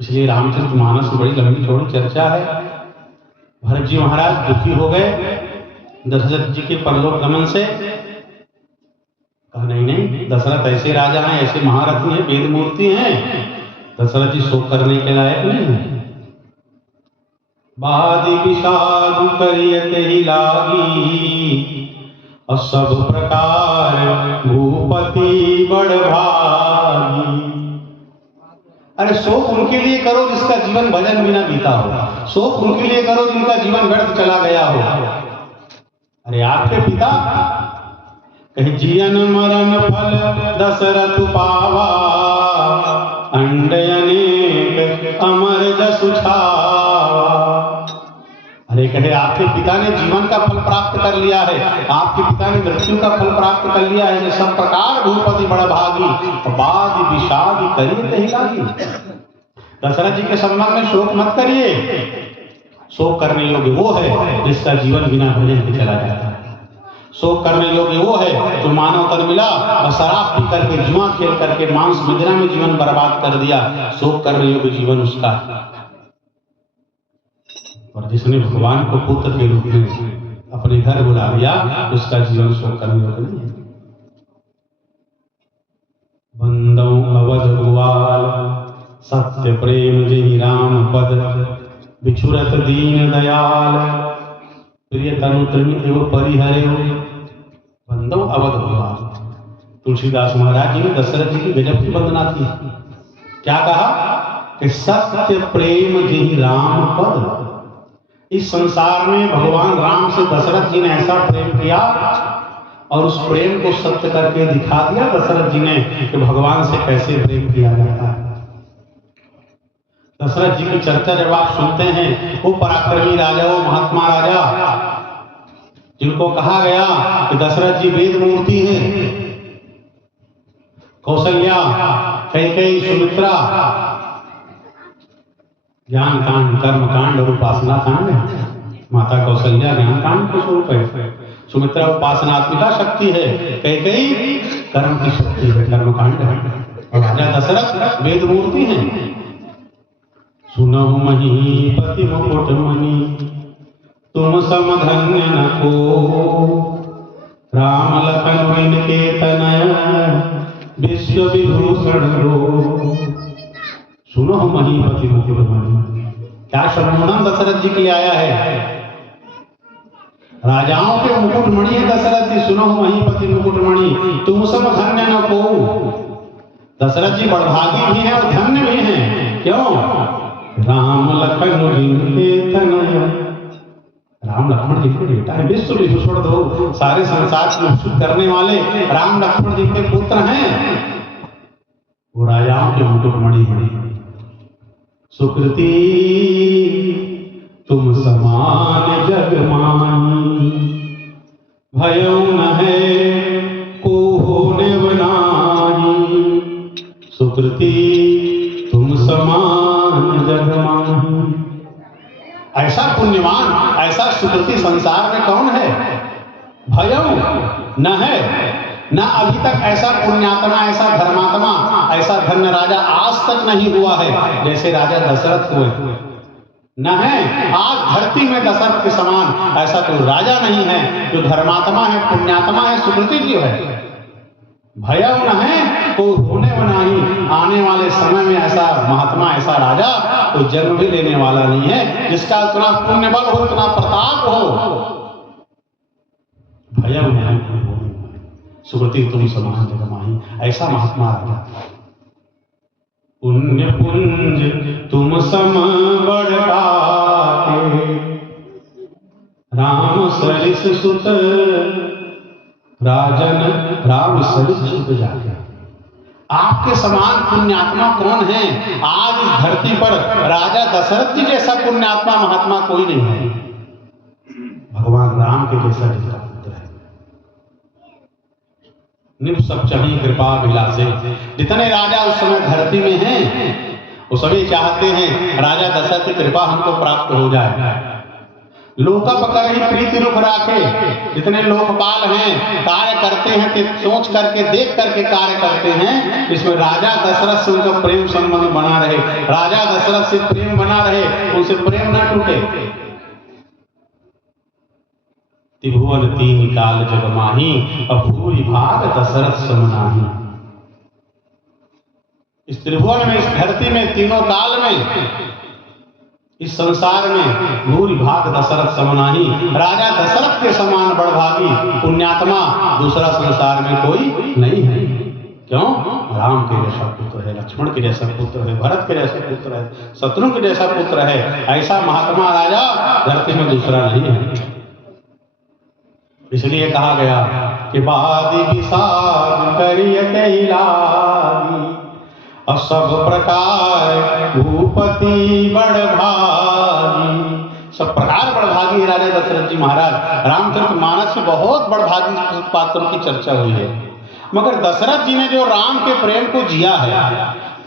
इसलिए रामचरितमानस में बड़ी लंबी चौड़ी चर्चा है। भरत जी महाराज दुखी हो गए दशरथ जी के परलोक गमन से। कहा नहीं नहीं, दशरथ ऐसे राजा हैं, ऐसे महारथी हैं, वेद मूर्ति हैं, दशरथ जी शोक करने के लायक नहीं है। बादि विषाद करियत ही लागी, और सब प्रकार भूपति बड़ भागी। अरे शोक उनके लिए करो जिसका जीवन भजन बिना बीता हो, शोक उनके लिए करो जिनका जीवन व्यर्थ चला गया हो। अरे आपके पिता कहीं जियन मरण फल दशरथ पावा, अंड अनेक अमर जसु छावा। अरे कहे आपके पिता ने जीवन का फल प्राप्त कर लिया है, आपके पिता ने मृत्यु का फल प्राप्त कर लिया है, सब प्रकार भूपति बड़ा भागी, तो बाद विषाद करिए ही लागी। दशरथ जी के संबंध में शोक मत करिए, शोक करने योग्य वो है जिसका जीवन बिना भजन के चला जाता है। शोक करने योग्य वो है जो मानव तन मिला और शराब पी करके, जुआ खेल करके, मांस मिद्रा में जीवन बर्बाद कर दिया। शोक करने योग्य जीवन उसका। और जिसने भगवान को पुत्र के रूप में अपने घर बुला लिया, उसका जीवन शोक करने योग्य नहीं है। बंदौ अवध भुआल सत्य प्रेम जहि राम पद, बिछुरत दीन दयाल प्रिय तनु तृण एव परिहरेउ। बंदौ अवध भुआल। तुलसीदास महाराज जी ने दशरथ जी की गजब की वंदना की। क्या कहा कि सत्य प्रेम जहि राम पद। इस संसार में भगवान राम से दशरथ जी ने ऐसा प्रेम किया और उस प्रेम को सत्य करके दिखा दिया दशरथ जी ने कि भगवान से कैसे प्रेम किया जाता है। दशरथ जी की चर्चा जब आप सुनते हैं, वो पराक्रमी राजा, वो महात्मा राजा जिनको कहा गया कि दशरथ जी वेद मूर्ति हैं, कौशल्या, कैकेयी, सुमित्रा, ज्ञान कांड, कर्म कांड और उपासना कांड। माता कौशल्या ज्ञान कांड के स्वरूप है, सुमित्रा उपासनात्मिका शक्ति है, कैकेयी कर्म की शक्ति है, कर्म कांड है, और राजा दशरथ वेद मूर्ति हैं। सुनहु महीपति मुकुट मणि, तुम सम धन्य न को, राम लखन इनके तनय, विश्व विभूषण रो। सुनहु महीपति मुकुट मणि, क्या शोभन दशरथ जी के लिए आया है। राजाओं के मुकुट मणि है दशरथ जी। सुनहु महीपति मुकुट मणि, तुम सम धन्य न को। दशरथ जी बड़भागी भी हैं और धन्य भी हैं। क्यों? राम लखन जिनके तनय, राम लक्ष्मण जी के बेटा है, विश्व विभूषण दो, सारे संसार को विभूषित करने वाले राम लक्ष्मण जी के पुत्र हैं। वो राजाओं के मुकुट मणि हैं। सुकृति तुम समान जग मानी, भयउ न है को होने बनाई। सुकृति तुम समान जग मानी। ऐसा पुण्यवान, ऐसा सुकृति संसार में कौन है? भयउ न है, न अभी तक ऐसा पुण्यात्मा, ऐसा धर्मात्मा, ऐसा धन्य राजा आज तक नहीं हुआ है जैसे राजा दशरथ हुए। न है आज धरती में दशरथ के समान ऐसा कोई राजा नहीं है जो धर्मात्मा है, पुण्यात्मा है, सुकृति जीव है। भयउ न है कोई होने बनाही। आने वाले समय में ऐसा महात्मा, ऐसा राजा कोई जन्म भी लेने वाला नहीं है जिसका इतना पुण्य बल हो, इतना प्रताप हो। भयउ न है सुकृति तुम समान जग माही। ऐसा महात्मा राजा। पुण्य पुंज तुम सम बड़काते, राम सरिस सुत राजन राम सरिस सुत जाके। आपके समान पुण्यात्मा कौन है? आज इस धरती पर राजा दशरथ जी जैसा पुण्यात्मा महात्मा कोई नहीं है। भगवान राम के जैसा जिसका पुत्र है। निपसप चढ़ी कृपा विलासे। जितने राजा उस समय धरती में हैं वो सभी चाहते हैं राजा दशरथ की कृपा हमको प्राप्त हो जाए, लोका पकर ही प्रीति रुख राखे। जितने लोकपाल हैं, कार्य करते हैं कि सोच करके देख करके कार्य करते हैं, इसमें राजा दशरथ से उनका प्रेम संबंध बना रहे, राजा दशरथ से प्रेम बना रहे, उनसे प्रेम न टूटे। त्रिभुवन तीन काल जग माही, अब भूरि भाग दशरथ सम नाही। इस त्रिभुवन में, इस धरती में, तीनों काल में, इस संसार में भूरि भाग दशरथ सम नाही। राजा दशरथ के समान बड़भागी पुण्यात्मा दूसरा संसार में कोई नहीं है। क्यों? राम के जैसा पुत्र है, लक्ष्मण के जैसा पुत्र है, भरत के जैसा पुत्र है, शत्रु के जैसा पुत्र है। ऐसा महात्मा राजा धरती में दूसरा नहीं है। इसलिए कहा गया कि बादी विषाद करियते लागी, और सब प्रकार भूपति बड़भागी। सब प्रकार बड़भागी राजा दशरथ जी महाराज। रामचरितमानस में बहुत बड़भागी पात्रों की चर्चा हुई है, मगर दशरथ जी ने जो राम के प्रेम को जिया है,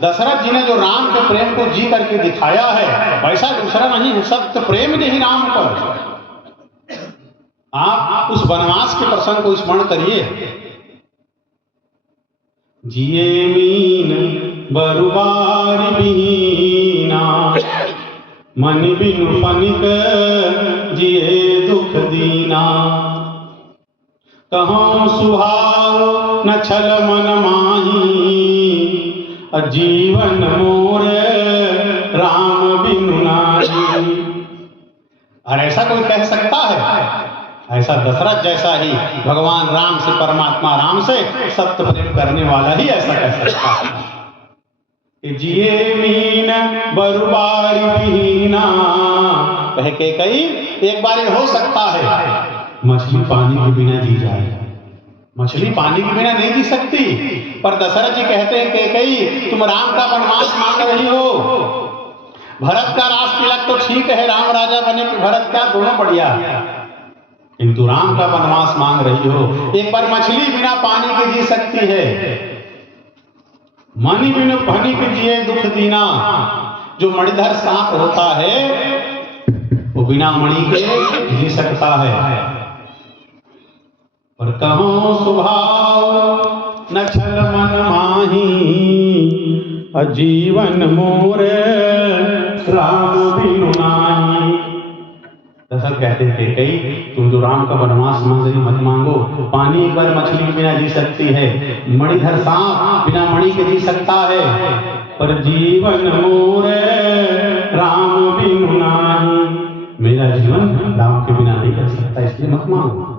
दशरथ जी ने जो राम के प्रेम को जी करके दिखाया है, वैसा दूसरा नहीं है। सत्य प्रेम यही राम पर। आप उस वनवास के प्रसंग को स्मरण करिए। जिये मीन बरुबारी बिहीना, मन बिनु फनिक जिये दुख दीना। कहूँ सुहाव न छल मन माही, जीवन मोर राम बिनु नाही। और ऐसा कोई कह सकता है? ऐसा दशरथ जैसा ही भगवान राम से, परमात्मा राम से सत्य प्रेम करने वाला ही ऐसा कह सकता है कि जिये मीन बरुबारी बिहीना। कहे के कई एक बार ये हो सकता है, मछली पानी के बिना जी जाए। मछली पानी के बिना नहीं जी सकती, पर दशरथ जी कहते हैं कि कई तुम राम का वनवास मांग रही हो। भरत का राज तिलक तो ठीक है, राम राजा बने कि भरत क्या, दोनों बढ़िया, किंतु राम का वनवास मांग रही हो। एक बार मछली बिना पानी के जी सकती है, मणि बिनु फनिक जिये दुख दीना। जो मणिधर सांप होता है वो बिना मणि के जी सकता है। पर कहूँ स्वभाव न छल मन माही, जीवन मोर राम बिनु नाही। दशरथ कहते थे कई तुम जो राम का वनवास मांग रही मत मांगो। पानी एक बार मछली के बिना जी सकती है, मणिधर सांप बिना मणि के जी सकता है, पर जीवन मोर राम बिनु नाही। मेरा जीवन राम के बिना नहीं कर सकता, इसलिए मत मांगो।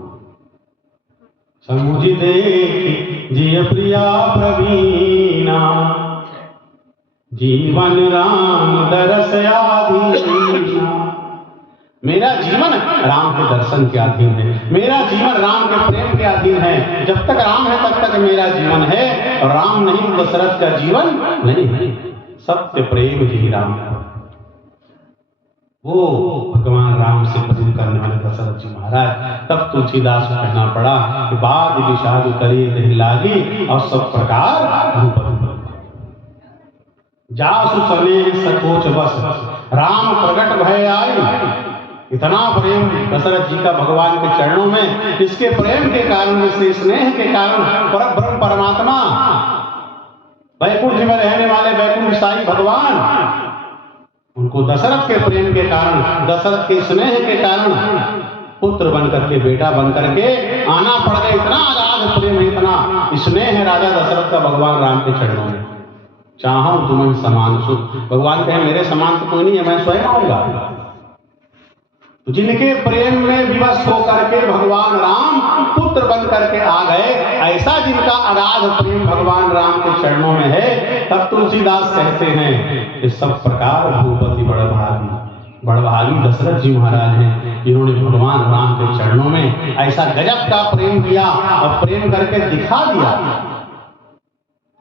समुझ देख जिय प्रिया प्रवीणा, जीवन राम दरस आधीना। मेरा जीवन राम के दर्शन के अधीन है, मेरा जीवन राम के प्रेम के अधीन है। जब तक राम है तब तक मेरा जीवन है, और राम नहीं दशरथ का जीवन नहीं है। सत्य प्रेम ही राम है। वो भगवान राम से प्रेम करने वाले दशरथ जी महाराज। तब तुलसीदास को कहना पड़ा कि बाद विषाद करिए नहीं लागी, और सब प्रकार भूपति जासु सने सकोच बस, राम प्रगट भय आई। इतना प्रेम दशरथ जी का भगवान के चरणों में, इसके प्रेम के कारण, इसके स्नेह के कारण परब्रह्म परमात्मा वैकुंठ में रहने वाले वैकुंठ साई भगवान, उनको दशरथ के प्रेम के कारण, दशरथ के स्नेह के कारण पुत्र बन करके, बेटा बन करके आना पड़ गया। इतना आजाद प्रेम, इतना स्नेह है राजा दशरथ का भगवान राम के चरणों में। चाहूं तुम्हें समान सुख, भगवान कहे मेरे समान तो कोई नहीं है, मैं स्वयं आऊंगा। जिनके प्रेम में विवश होकर के भगवान राम पुत्र बन करके आ गए, ऐसा जिनका अगाध प्रेम भगवान राम के चरणों में है, तब तुलसीदास कहते हैं कि सब प्रकार भूपति बड़भागी दशरथ जी महाराज हैं, जिन्होंने भगवान राम के चरणों में ऐसा गजब का प्रेम किया और प्रेम करके दिखा दिया।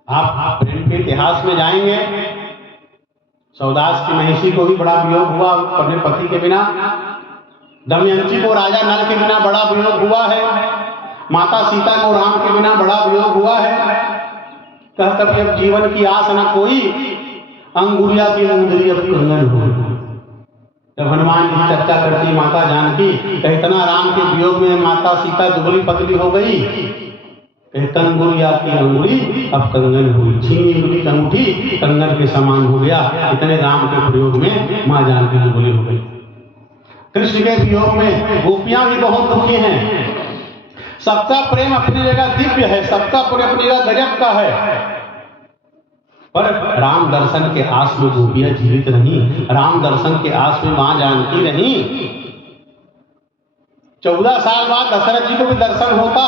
आप प्रेम के इतिहास में जाएंगे, सौदास की महिषी को भी बड़ा वियोग हुआ अपने पति के बिना, दमयंती को राजा नल के बिना बड़ा वियोग हुआ है, माता सीता को राम के बिना बड़ा वियोग हुआ है। कहता कि अब जीवन की आस न कोई, अंगुरिया की मुंदरी अब कंगन हो। जब हनुमान की चर्चा करती माता जानकी, इतना राम के वियोग में माता सीता दुबली पतली हो गई, कंगुरिया की अंगुली अब कंगन हुई, छीनी हुई अंगूठी कंगन के समान हो गया। इतने राम के प्रयोग में माँ जानकी दुबली हो गई। कृष्ण के वियोग में गोपियां भी बहुत दुखी हैं। सबका प्रेम अपनी जगह दिव्य है, सबका प्रेम अपनी जगह गजब का है, पर राम दर्शन के आस में गोपियां जीवित नहीं, राम दर्शन के आस में मां जानकी नहीं। 14 साल बाद दशरथ जी को भी दर्शन होता,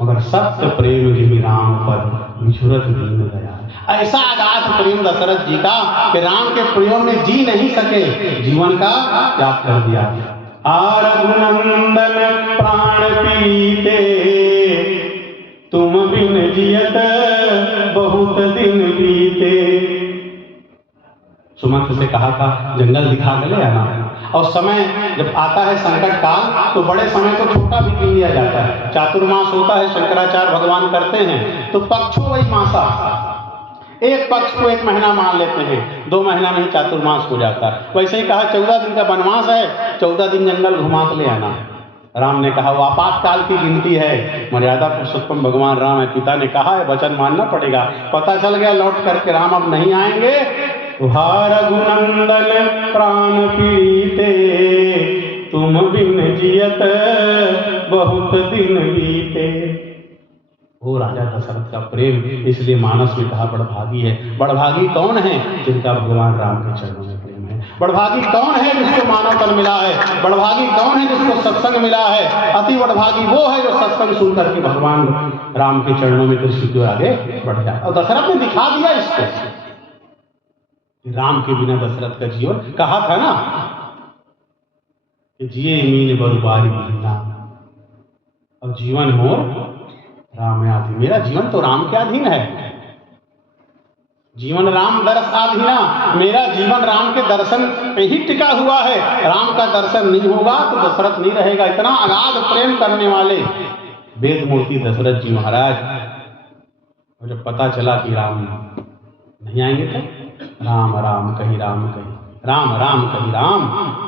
मगर सत्य प्रेम भी राम पर विछुरत दीन गया। ऐसा अगाध प्रेम दशरथ जी का कि राम के प्रेम में जी नहीं सके, जीवन का त्याग कर दिया। आर रघुनंदन प्राण पीते, तुम बिन जियत बहुत दिन बीते। सुमंत्र से कहा था जंगल दिखा के ले आना, और समय जब आता है संकट काल तो बड़े समय को छोटा भी गिन लिया जाता है। चातुर्मास होता है, शंकराचार्य भगवान करते हैं, तो पक्षों वही मासा, एक पक्ष को 1 महीना मान लेते हैं, 2 महीना में ही चातुर्मास हो जाता है। वैसे ही कहा 14 दिन का वनवास है, 14 दिन जंगल घुमा के ले आना। राम ने कहा वो आपातकाल की गिनती है, मर्यादा पुरुषोत्तम भगवान राम है, पिता ने कहा है वचन मानना पड़ेगा। पता चल गया लौट करके राम अब नहीं आएंगे, रघुनंदन प्राण पीते, तुम बिन जियत बहुत दिन बीते। वो राजा दशरथ का प्रेम, इसलिए मानस में कहा बड़भागी है। बड़भागी कौन है? जिनका भगवान राम के चरणों में प्रेम है। बड़भागी कौन है? जिसको मानव तन मिला है। बड़भागी कौन है? जिसको सत्संग मिला है। अति बड़भागी वो है जो सत्संग सुनकर के भगवान राम के चरणों में कृष्ण की ओर आगे बढ़ जाए। और दशरथ ने दिखा दिया इसको, राम के बिना दशरथ का जीवन, कहा था ना कि जिए मीन बरुबारी बिना, अब जीवन मोर राम आधीन। मेरा जीवन तो राम के अधीन है, जीवन राम दर्श आधीना, मेरा जीवन राम के दर्शन पे ही टिका हुआ है। राम का दर्शन नहीं होगा तो दशरथ नहीं रहेगा। इतना अगाध प्रेम करने वाले वेद मूर्ति दशरथ जी महाराज, और जब पता चला कि राम नहीं आएंगे तो राम राम कही राम कही, राम राम कही राम,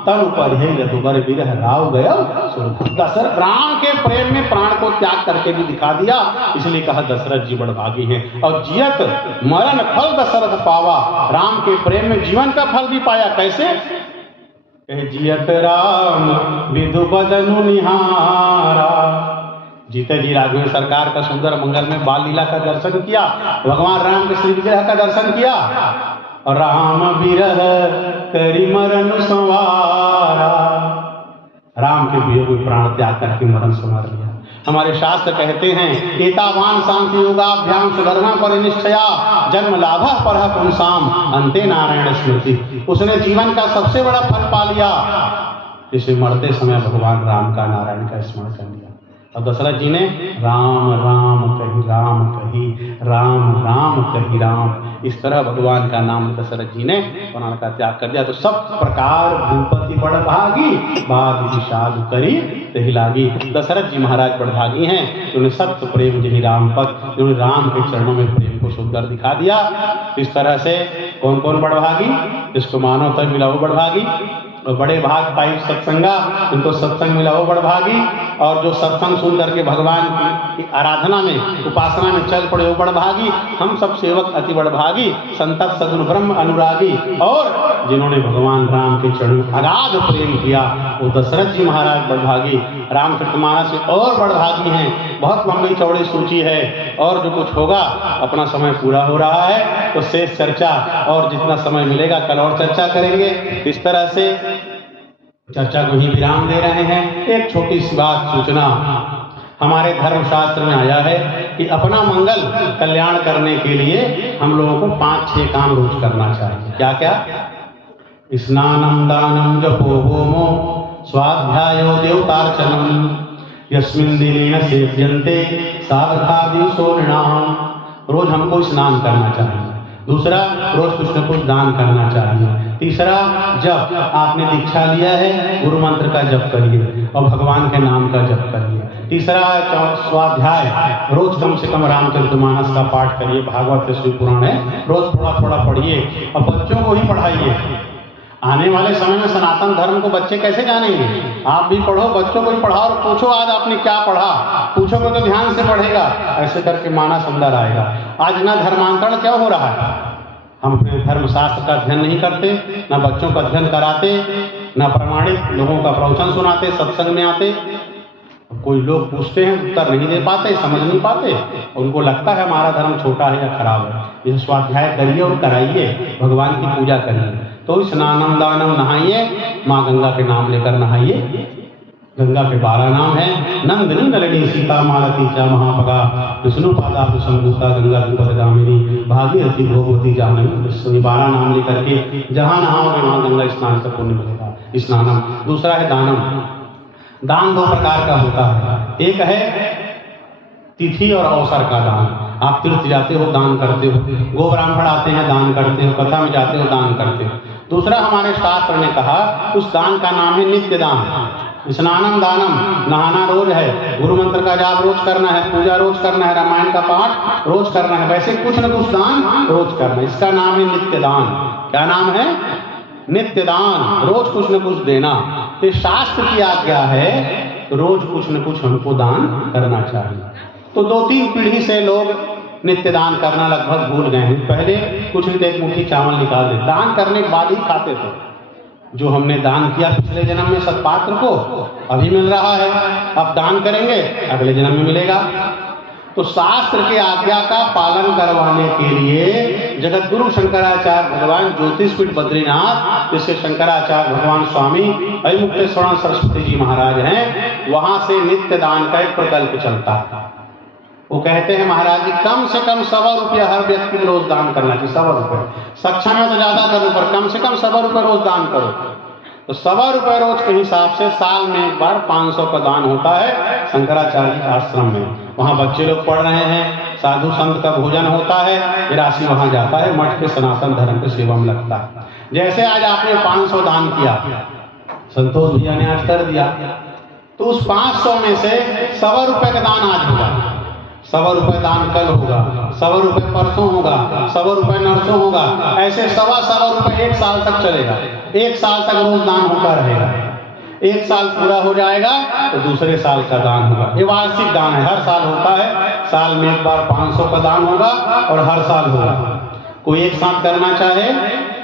तनु पर रघुबर विरह राव गया। दशरथ राम के प्रेम में प्राण को त्याग करके भी दिखा दिया, इसलिए कहा दशरथ जी बड़भागी हैं। और जियत मरण फल दशरथ पावा, राम के प्रेम में जीवन का फल भी पाया। कैसे? जियत राम विधु बदनु निहारा। जीते जी राघवेंद्र सरकार का सुंदर मंगल में बाल लीला का दर्शन किया, भगवान राम के श्री विग्रह का दर्शन किया, और राम विरह करी मरण संवारा। राम के वियोग में प्राण त्याग करके मरण संवार लिया। हमारे शास्त्र कहते हैं एतावान शांति योगाभ्याम सुधर्मा पर निश्चया जन्म लाभ पर पुंसाम अंते नारायण स्मृति। उसने जीवन का सबसे बड़ा फल पा लिया, जिसे मरते समय भगवान राम का, नारायण का स्मरण कर लिया। और दशरथ जी ने राम राम कही राम कही, राम राम कही राम, इस तरह भगवान का नाम दशरथ जी ने प्राण का त्याग कर दिया। तो सब प्रकार भूपति बड़भागी, बाद विषाद करी तहि लागी। दशरथ जी महाराज बड़भागी हैं, जिन्होंने सत्य प्रेम जिन्हें राम पद, जिन्होंने राम के चरणों में प्रेम को सुंदर दिखा दिया। इस तरह से कौन कौन बड़भागी? जिसको मानव तक मिला वो बड़भागी, और बड़े भाग पाई सत्संगा, जिनको सत्संग मिला वो बड़भागी, और जो सत्संग सुन करके भगवान की आराधना में, उपासना में चल पड़े वो बड़भागी। हम सब सेवक अति बड़भागी, संतत सगुण ब्रह्म अनुरागी, और जिन्होंने भगवान राम के चरणों अगाध प्रेम किया वो दशरथ जी महाराज बड़भागी। रामचरितमानस में और बड़भागी हैं, बहुत लंबी चौड़ी सूची है, और जो कुछ होगा, अपना समय पूरा हो रहा है तो शेष चर्चा और जितना समय मिलेगा कल और चर्चा करेंगे। इस तरह से चर्चा को ही विराम दे रहे हैं। एक छोटी सी बात सूचना, हमारे धर्मशास्त्र में आया है कि अपना मंगल कल्याण करने के लिए हम लोगों को 5-6 काम रोज करना चाहिए। क्या क्या? स्नानम दानम जपो होमो स्वाध्यायो देवतार्चनम यस्मिन् दिनेन सेव्यन्ते साधकादि सोनृणाम। रोज हमको स्नान करना चाहिए। दूसरा, रोज कुछ न कुछ दान करना चाहिए। तीसरा, जब आपने दीक्षा लिया है गुरु मंत्र का जप करिए और भगवान के नाम का जप करिए। तीसरा, स्वाध्याय, रोज कम से कम रामचरितमानस का पाठ करिए, भागवत शिव पुराण है, रोज थोड़ा थोड़ा पढ़िए और बच्चों को ही पढ़ाइए। आने वाले समय में सनातन धर्म को बच्चे कैसे जानेंगे? आप भी पढ़ो, बच्चों को भी पढ़ाओ और पूछो आज आपने क्या पढ़ा, पूछोगे तो ध्यान से पढ़ेगा, ऐसे करके मानस अंदर आएगा। आज ना धर्मांतरण क्या हो रहा है, हम अपने धर्मशास्त्र का अध्ययन नहीं करते, ना बच्चों का अध्ययन कराते, ना प्रमाणित लोगों का प्रवचन सुनाते, सत्संग में आते। कोई लोग पूछते हैं उत्तर नहीं दे पाते, समझ नहीं पाते, उनको लगता है हमारा धर्म छोटा है या खराब है। ये स्वाध्याय करिए और कराइए, भगवान की पूजा करिए। तो स्नानम दानम, नहाइए, माँ गंगा के नाम लेकर नहाइए। गंगा के 12 नाम है, नंदिनी नलिनी सीता मालती चा महापगा विष्णु पादा संभूता गंगा पदगामिनी भागीरथी भोगवती जाह्नवी। 12 नाम लेकर के जहाँ नहाओगे वहाँ गंगा स्नान का पुण्य मिलेगा। स्नानम। दूसरा है दानम। दान 2 प्रकार का होता है। एक है तिथि और अवसर का दान। आप तीर्थ जाते हो, दान करते हो, गो ब्राह्मण आते हैं, दान करते हो, कथा में जाते हो, दान करते हो। दूसरा हमारे शास्त्र ने कहा उस दान का नाम है नित्य दान। स्नानम दानम, नहाना रोज है, गुरु मंत्र का जाप रोज करना है, पूजा रोज करना है, रामायण का पाठ रोज करना है, वैसे कुछ न कुछ दान रोज करना है। इसका नाम है नित्य दान। क्या नाम है? नित्य दान। रोज कुछ न कुछ देना। तो शास्त्र की आज्ञा है रोज कुछ न कुछ हमको दान करना चाहिए। तो 2-3 पीढ़ी से लोग नित्य दान करना लगभग भूल गए हैं। पहले कुछ नहीं तो एक मुट्ठी चावल निकाल दे, दान करने के बाद ही खाते थे। जो हमने दान किया पिछले जन्म में सत्पात्र को, अभी मिल रहा है, अब दान करेंगे अगले जन्म में मिलेगा। तो शास्त्र के आज्ञा का पालन करवाने के लिए जगत गुरु शंकराचार्य भगवान ज्योतिषपीठ बद्रीनाथ, जिसके शंकराचार्य भगवान स्वामी अयमुक्तेश्वर सरस्वती जी महाराज हैं, वहां से नित्य दान का एक प्रकल्प चलता है। वो कहते हैं महाराज जी कम से कम 100 रुपया हर व्यक्ति को रोज दान करना चाहिए। 100 रुपये, सक्षम है तो ज्यादा करो, पर कम से कम 100 रुपये रोज दान करो। तो 100 रुपये रोज के हिसाब से साल में एक बार 500 का दान होता है शंकराचार्य जी आश्रम में। वहाँ बच्चे लोग पढ़ रहे हैं, साधु संत का भोजन होता है, ये राशि वहाँ जाता है, मठ के सनातन धर्म की सेवा में लगता है। जैसे आज आपने 500 दान किया, संतोष भैया ने आज कर दिया, तो उस 500 में से 100 रुपये का दान आज होगा, 100 रुपये दान कल होगा, 100 रुपये परसों होगा, 100 रुपये नरसों होगा, ऐसे 100 रुपये 1 साल तक चलेगा। 1 साल तक रोज दान होता रहेगा। 1 साल पूरा हो जाएगा तो दूसरे साल का दान होगा। ये वार्षिक दान है, हर साल होता है। साल में एक बार 500 का दान होगा और हर साल होगा। कोई एक साथ करना चाहे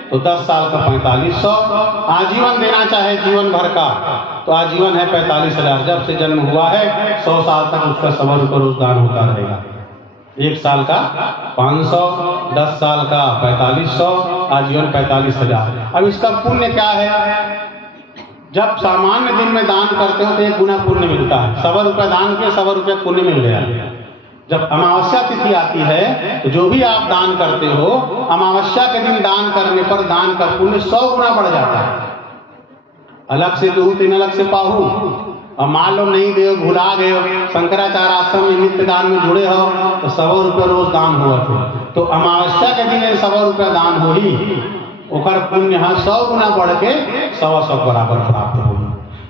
तो 10 साल का 4500, आजीवन देना चाहे जीवन भर का तो आजीवन है 45,000। जब से जन्म हुआ है 100 साल तक उसका 100 रुपये रोज दान होता रहेगा। 1 साल का 500, 10 साल का 4500, आजीवन 45,000। अब इसका पुण्य क्या है? जब सामान्य दिन में दान करते हो तो 1 गुना पुण्य मिलता है। 100 रुपये दान के 100 रुपये पुण्य मिल गया। जब अमावस्या तिथि आती है तो जो भी आप दान करते हो, अमावस्या के दिन दान करने पर दान का पुण्य 100 गुना बढ़ जाता है। अलग से दो 3 अलग से पाहू। अब मान लो नहीं दे, भुला गए, शंकराचार्य आश्रम में नित्य दान में जुड़े हो तो 100 रुपये रोज दान हुआ थे, तो अमावस्या के दिन 100 रुपये दान हो ही, ओकर पुण्य 100 गुना बढ़ के 100 बराबर प्राप्त होगी।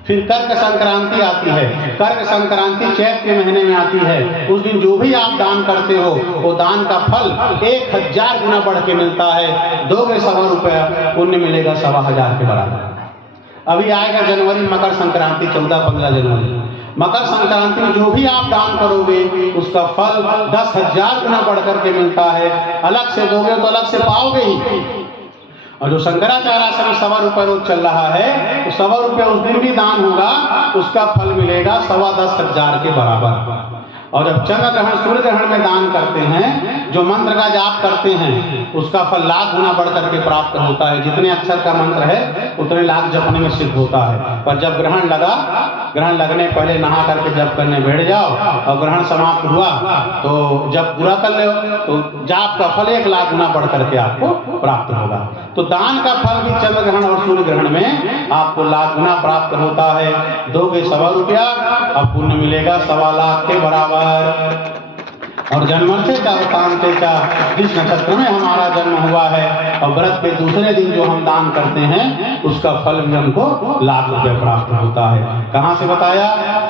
फिर कर्क संक्रांति आती है। कर्क संक्रांति चैत के महीने में आती है। उस दिन जो भी आप दान करते हो वो दान का फल 1000 गुना बढ़ के मिलता है। दोगे 100 रुपया, पुण्य मिलेगा 1,000 के बराबर। अभी आएगा जनवरी मकर संक्रांति, 14-15 जनवरी। मकर संक्रांति में जो भी आप दान करोगे उसका फल 10,000 गुना बढ़ करके मिलता है। अलग से दोगे तो अलग से पाओगे ही। और जो शंकराचार्य आश्रम 100 रुपये रोज चल रहा है तो 100 रुपये उस दिन भी दान होगा, उसका फल मिलेगा 10,15,000 के बराबर। और जब चंद्र ग्रहण सूर्य ग्रहण में दान करते हैं, जो मंत्र का जाप करते हैं उसका फल लाख गुना बढ़ करके प्राप्त होता है। जितने अक्षर का मंत्र है उतने लाख जपने में सिद्ध होता है। पर जब ग्रहण लगा, ग्रहण लगने पहले नहा करके जप करने बैठ जाओ और ग्रहण समाप्त हुआ तो जब पूरा कर लो तो जाप का फल 1 लाख गुना बढ़ करके आपको प्राप्त होगा। तो दान का फल भी चंद्र ग्रहण और सूर्य ग्रहण में आपको लाख गुना प्राप्त होता है। दोगे 100 रुपया, अब पुण्य मिलेगा 1,15,000 के बराबर। और जन्म से अवतांते चा, जिस नक्षत्र में हमारा जन्म हुआ है और व्रत के दूसरे दिन जो हम दान करते हैं उसका फल भी हमको लाख रुपए प्राप्त होता है। कहाँ से बताया?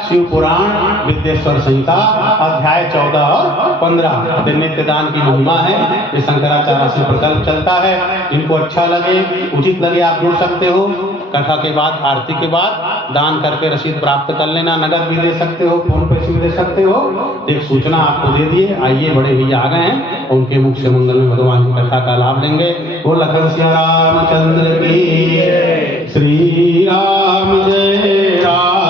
शिव पुराण विद्येश्वर संहिता अध्याय 14 और 15। नित्य दान की महिमा है, ये शंकराचार्य से प्रकल्प चलता है। जिनको अच्छा लगे, उचित लगे, आप जुड़ सकते हो। कथा के बाद, आरती के बाद दान करके रसीद प्राप्त कर लेना। नगद भी दे सकते हो, फोन पे भी दे सकते हो। एक सूचना आपको दे दिए। आइए, बड़े भैया आ गए हैं, उनके मुख से मंगल में भगवान की कथा का लाभ लेंगे। वो लखन सिया रामचंद्र की, श्री राम जय जय राम।